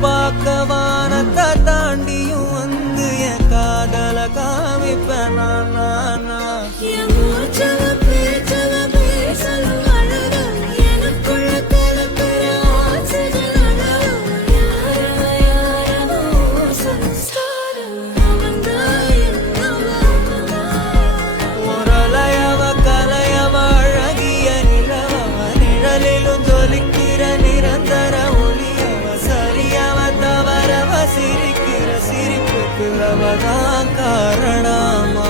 பார்க்க வானத்தை தாண்டியும் வந்து என் காதல காமிப்பேன் நான் நிரந்தர ஒளியவ சரியவ தவறவ சிரிக்கிற சிரிப்புக்கு அவதான் காரணமா